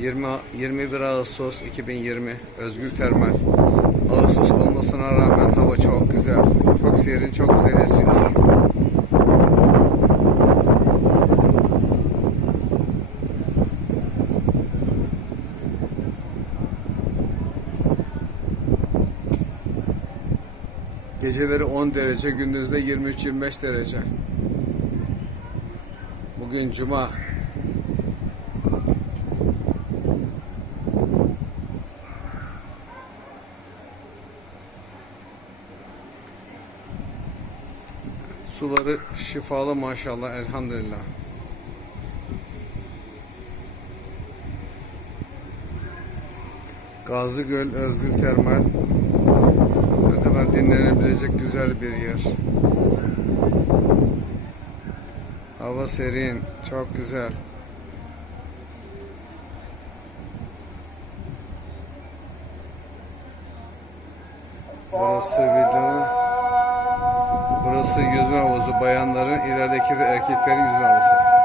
20 21 Ağustos 2020 Özgür Termal. Ağustos olmasına rağmen hava çok güzel. Çok serin, çok güzel esiyor. Geceleri 10 derece, gündüzde 23-25 derece. Bugün cuma. Suları şifalı maşallah elhamdülillah. Gazlı Göl Özgür Termal ne kadar dinlenebilecek güzel bir yer. Hava serin, çok güzel. Burası video. Burası yüzme havuzu. Bayanların, ilerideki de erkeklerin yüzme havuzu.